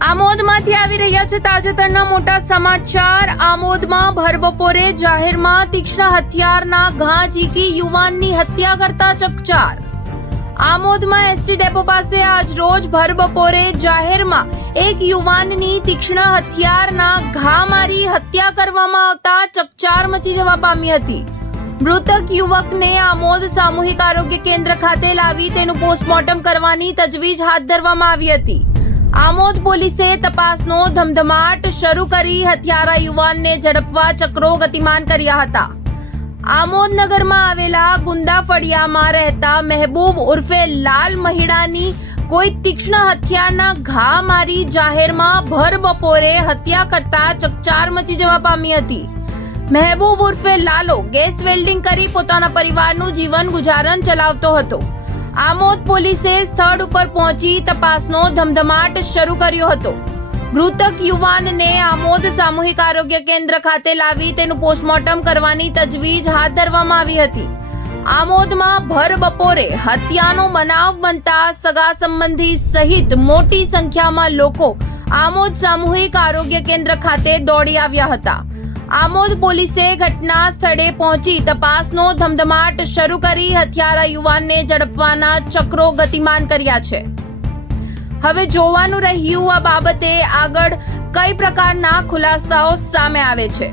આમોદમાંથી આવી રહ્યા છે તાજેતરના મોટા સમાચાર। આમોદમાં ભર બપોરે જાહેરમાં તીક્ષ્ણ હથિયારના ઘા ઝીકી યુવાનની હત્યા કરતા ચકચાર। આમોદમાં એસટી ડેપો પાસે આજ રોજ ભર બપોરે જાહેરમાં એક યુવાનની તીક્ષ્ણ હથિયારના ઘા મારી હત્યા કરવામાં આવતા ચકચાર મચી જવા પામી હતી। મૃતક યુવકને આમોદ સામૂહિક આરોગ્ય કેન્દ્ર ખાતે લાવી તેનું પોસ્ટમોર્ટમ કરવાની તજવીજ હાથ ધરવામાં આવી હતી। આમોદ પોલીસે તપાસનો ધમધમાટ શરૂ કરી હત્યારા યુવાનને ઝડપવા ચક્રો ગતિમાન કર્યા હતા। આમોદ નગરમાં આવેલા ગુંદા ફળિયામાં રહેતા મહેબૂબ ઉર્ફે લાલ મહિડાની કોઈ તીક્ષ્ણ હથિયારના ઘા મારી જાહેરમાં ભર બપોરે હત્યા કરતા ચકચાર મચી જવા પામી હતી। મહેબૂબ ઉર્ફે લાલો ગેસ વેલ્ડિંગ કરી પોતાના પરિવારનું જીવન ગુજારણ ચલાવતો હતો। આમોદ પોલીસે સ્થળ ઉપર પહોંચી તપાસનો ધમધમાટ શરૂ કર્યો હતો। મૃતક યુવાનને આમોદ સામૂહિક આરોગ્ય કેન્દ્ર ખાતે લાવી તેનું પોસ્ટમોર્ટમ કરવાની તજવીજ હાથ ધરવામાં આવી હતી। આમોદમાં ભર બપોરે હત્યાનો બનાવ બનતા સગા સંબંધી સહિત મોટી સંખ્યામાં લોકો આમોદ સામૂહિક આરોગ્ય કેન્દ્ર ખાતે દોડી આવ્યા હતા। આમોદ પોલીસે ઘટના સ્થળે પહોંચી તપાસનો ધમધમાટ શરૂ કરી હત્યારા યુવાનને ઝડપવાના ચક્રો ગતિમાન કર્યા છે। હવે જોવાનું રહ્યું આ બાબતે આગળ કઈ પ્રકારના ખુલાસાઓ સામે આવે છે।